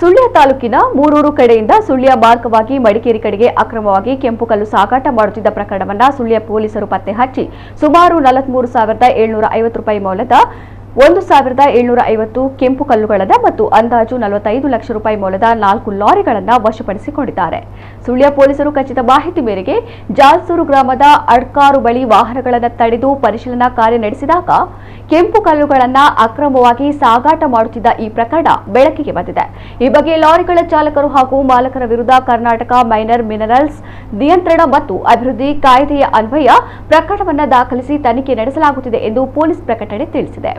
ಸುಳ್ಯ ತಾಲೂಕಿನ ಮೂರೂರು ಕಡೆಯಿಂದ ಸುಳ್ಯ ಮಾರ್ಗವಾಗಿ ಮಡಿಕೇರಿ ಕಡೆಗೆ ಅಕ್ರಮವಾಗಿ ಕೆಂಪು ಕಲ್ಲು ಸಾಗಾಟ ಮಾಡುತ್ತಿದ್ದ ಪ್ರಕರಣವನ್ನು ಸುಳ್ಯ ಪೊಲೀಸರು ಪತ್ತೆ ಹಚ್ಚಿ ಸುಮಾರು 43,750 ರೂಪಾಯಿ ಮೌಲ್ಯದ 1,750 ಕೆಂಪು ಕಲ್ಲುಗಳನ್ನ ಮತ್ತು ಅಂದಾಜು 45 ಲಕ್ಷ ರೂಪಾಯಿ ಮೌಲ್ಯದ 4 ಲಾರಿಗಳನ್ನು ವಶಪಡಿಸಿಕೊಂಡಿದ್ದಾರೆ. ಸುಳ್ಯ ಪೊಲೀಸರು ಖಚಿತ ಮಾಹಿತಿ ಮೇರೆಗೆ ಜಾಲ್ಸೂರು ಗ್ರಾಮದ ಅಡ್ಕಾರು ಬಳಿ ವಾಹನಗಳನ್ನು ತಡೆದು ಪರಿಶೀಲನಾ ಕಾರ್ಯ ನಡೆಸಿದಾಗ ಕೆಂಪು ಕಲ್ಲುಗಳನ್ನು ಅಕ್ರಮವಾಗಿ ಸಾಗಾಟ ಮಾಡುತ್ತಿದ್ದ ಈ ಪ್ರಕರಣ ಬೆಳಕಿಗೆ ಬಂದಿದೆ. ಈ ಬಗ್ಗೆ ಲಾರಿಗಳ ಚಾಲಕರು ಹಾಗೂ ಮಾಲಕರ ವಿರುದ್ಧ ಕರ್ನಾಟಕ ಮೈನರ್ ಮಿನರಲ್ಸ್ ನಿಯಂತ್ರಣ ಮತ್ತು ಅಭಿವೃದ್ಧಿ ಕಾಯ್ದೆಯ ಅನ್ವಯ ಪ್ರಕರಣವನ್ನು ದಾಖಲಿಸಿ ತನಿಖೆ ನಡೆಸಲಾಗುತ್ತಿದೆ ಎಂದು ಪೊಲೀಸ್ ಪ್ರಕಟಣೆ ತಿಳಿಸಿದೆ.